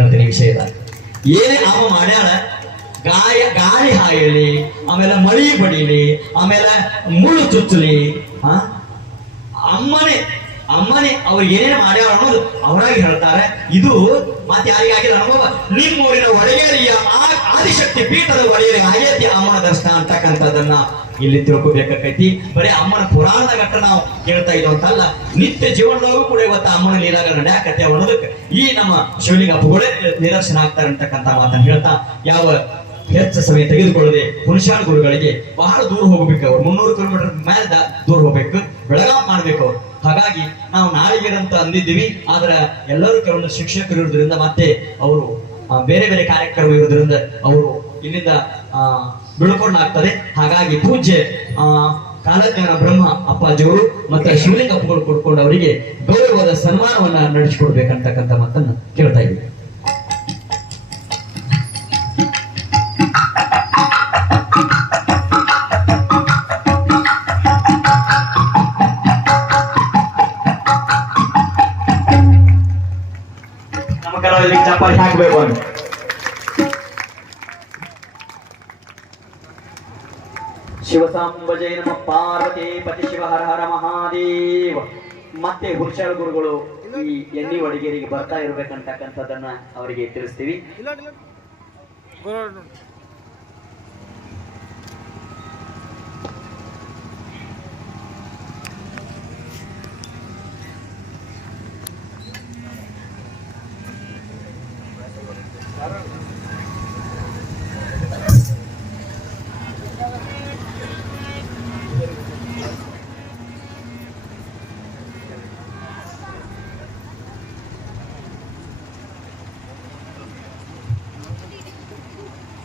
ಹೇಳ್ತೀನಿ ವಿಷಯದ. ಏನೇ ಅವ ಮಾಡ್ಯಾಳ, ಗಾಳಿ ಹಾಯಲಿ, ಆಮೇಲೆ ಮಳಿ ಬಡಿಲಿ, ಆಮೇಲೆ ಮುಳ್ಳು ಚುಚ್ಚಲಿ, ಅಮ್ಮನೇ ಅವ್ರಿಗೆ ಏನೇನು ಮಾಡ್ಯಾವ ಅನ್ನೋದು ಅವರಾಗಿ ಹೇಳ್ತಾರೆ. ಇದು ಮತ್ತೆ ಯಾರಿಗಾಗಿಲ್ಲ, ನಮಗ ನಿಮ್ಮೂರಿನ ಒಡೆಯರಿಯ ಆದಿಶಕ್ತಿ ಪೀಠದ ಒಡೆಯರಿ ಆಗೇತಿ ಅಮ್ಮನ ದರ್ಶನ ಅಂತಕ್ಕಂಥದ್ದನ್ನ ಇಲ್ಲಿ ತಿಳ್ಕೊಬೇಕಾಕೈತಿ. ಬರೀ ಅಮ್ಮನ ಪುರಾಣದ ಘಟ್ಟ ನಾವು ಕೇಳ್ತಾ ಇದ್ದೋ ಅಂತಲ್ಲ, ನಿತ್ಯ ಜೀವನದಾಗೂ ಕೂಡ ಇವತ್ತು ಅಮ್ಮನ ಲೀಲಾಗ ನಡೆಯಕತ್ತೆ ಅನ್ನೋದಕ್ಕೆ ಈ ನಮ್ಮ ಶಿವಲಿಂಗ ಅಪ್ಪುಗಳೇ ನಿದರ್ಶನ ಆಗ್ತಾರೆ ಅಂತಕ್ಕಂಥ ಮಾತನ್ನು ಹೇಳ್ತಾ, ಯಾವ ಹೆಚ್ಚು ಸಮಯ ತೆಗೆದುಕೊಳ್ಳದೆ ಹುಣಸಾಳ ಗುರುಗಳಿಗೆ ಬಹಳ ದೂರ ಹೋಗ್ಬೇಕು. ಅವ್ರು 300 ಕಿಲೋಮೀಟರ್ ಮೇಲೆ ದೂರ ಹೋಗ್ಬೇಕು, ಬೆಳಗಾವ್ ಮಾಡ್ಬೇಕು ಅವ್ರು. ಹಾಗಾಗಿ ನಾವು ನಾಳಿಗೆರಂತ ಅಂದಿದ್ದೀವಿ. ಆದ್ರೆ ಎಲ್ಲರೂ ಕೆಲವೊಂದು ಶಿಕ್ಷಕರು ಇರೋದ್ರಿಂದ ಮತ್ತೆ ಅವರು ಬೇರೆ ಬೇರೆ ಕಾರ್ಯಕ್ರಮ ಇರೋದ್ರಿಂದ ಅವರು ಇಲ್ಲಿಂದ ಬಿಳ್ಕೊಂಡಾಗ್ತದೆ. ಹಾಗಾಗಿ ಪೂಜ್ಯ ಕಾಲಜ್ಞಾನ ಬ್ರಹ್ಮ ಅಪ್ಪಾಜಿಯವರು ಮತ್ತೆ ಶಿವಲಿಂಗ ಅಪ್ಪುಗಳು ಕೊಡ್ಕೊಂಡು ಅವರಿಗೆ ಗೌರವದ ಸನ್ಮಾನವನ್ನ ನಡೆಸಿಕೊಡ್ಬೇಕಂತಕ್ಕಂಥ ಮಾತನ್ನ ಕೇಳ್ತಾ ಇದ್ದೀವಿ. ಚಪ್ಪಾಳಿ ಹಾಕಬೇಕು ಅಂತ ಶಿವಸಾಂಬಜಯ ನಮ ಪಾರ್ವತಿ ಪತಿ ಶಿವ ಹರ ಹರ ಮಹಾದೇವ. ಮತ್ತೆ ಹುಣಸಾಳ ಗುರುಗಳು ಈ ಎಣ್ಣೆ ಅಡಿಗೆರಿಗೆ ಬರ್ತಾ ಇರ್ಬೇಕಂತಕ್ಕಂಥದ್ದನ್ನ ಅವರಿಗೆ ತಿಳಿಸ್ತೀವಿ.